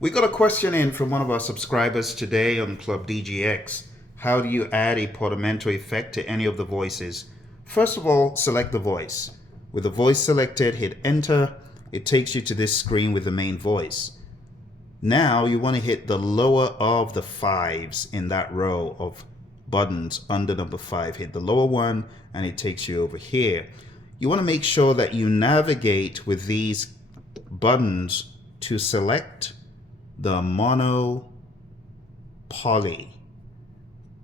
We got a question in from one of our subscribers today on Club DGX. How do you add a Portamento effect to any of the voices? First of all, select the voice. With the voice selected, hit enter. It takes you to this screen with the main voice. Now you want to hit the lower of the fives in that row of buttons under number 5. Hit the lower one and it takes you over here. You want to make sure that you navigate with these buttons to select the mono poly.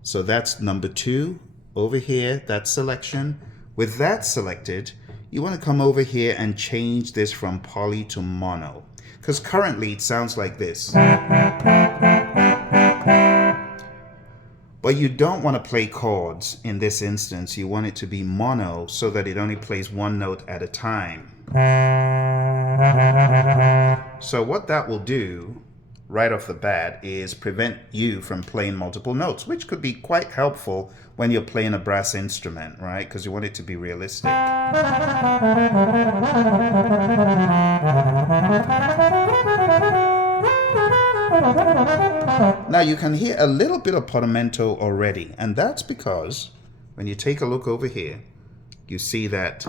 So that's number 2 over here, that selection. With that selected, you want to come over here and change this from poly to mono, because currently it sounds like this. But you don't want to play chords in this instance. You want it to be mono so that it only plays one note at a time. So what that will do right off the bat is prevent you from playing multiple notes, which could be quite helpful when you're playing a brass instrument, right? Because you want it to be realistic. Now you can hear a little bit of Portamento already, and that's because when you take a look over here, you see that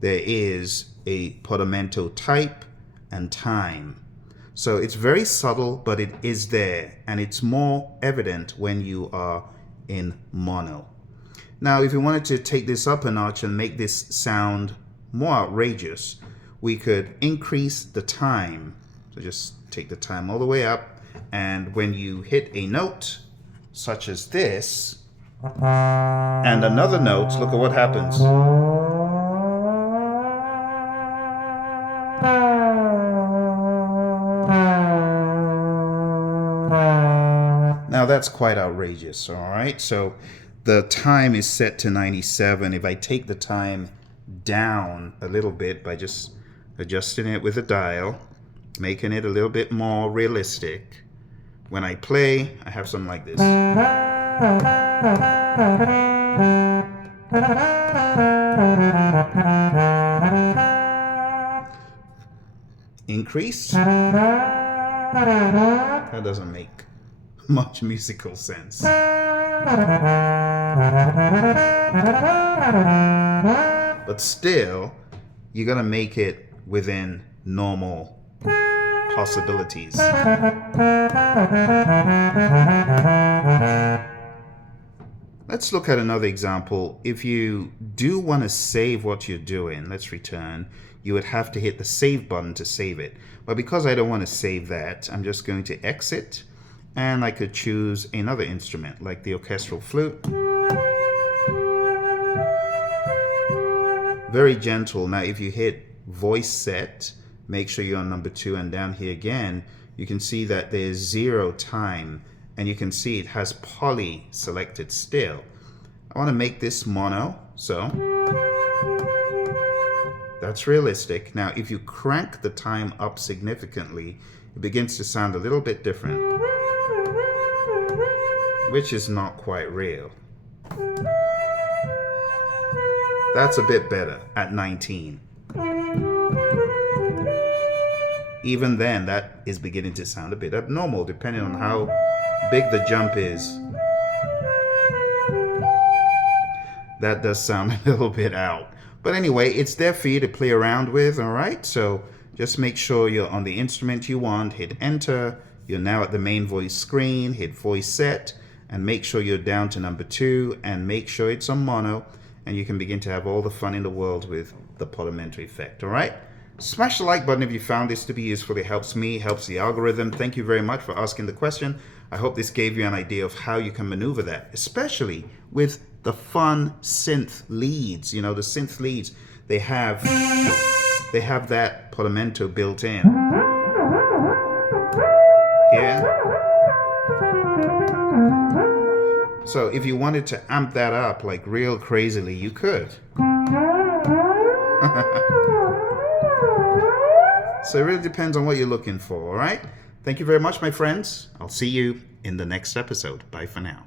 there is a Portamento type and time. So it's very subtle, but it is there, and it's more evident when you are in mono. Now, if you wanted to take this up a notch and make this sound more outrageous, we could increase the time. So just take the time all the way up, and when you hit a note such as this and another note, look at what happens. Now that's quite outrageous, all right? So the time is set to 97. If I take the time down a little bit by just adjusting it with a dial, making it a little bit more realistic, when I play, I have something like this. Increase. That doesn't make much musical sense. But still, you're gonna make it within normal possibilities. Let's look at another example. If you do want to save what you're doing, let's return, you would have to hit the save button to save it. But because I don't want to save that, I'm just going to exit, and I could choose another instrument like the orchestral flute. Very gentle. Now if you hit voice set, make sure you're on number 2, and down here again, you can see that there's 0 time, and you can see it has poly selected still. I want to make this mono, so that's realistic. Now if you crank the time up significantly, it begins to sound a little bit different, which is not quite real. That's a bit better at 19. Even then, that is beginning to sound a bit abnormal, depending on how big the jump is. That does sound a little bit out. But anyway, it's there for you to play around with, all right? So just make sure you're on the instrument you want, hit enter. You're now at the main voice screen, hit voice set, and make sure you're down to number 2, and make sure it's on mono, and you can begin to have all the fun in the world with the Portamento effect, all right? Smash the like button if you found this to be useful. It helps me, helps the algorithm. Thank you very much for asking the question. I hope this gave you an idea of how you can maneuver that, especially with the fun synth leads. You know, the synth leads, they have that Portamento built in. Here. So if you wanted to amp that up like real crazily, you could. So it really depends on what you're looking for, all right? Thank you very much, my friends. I'll see you in the next episode. Bye for now.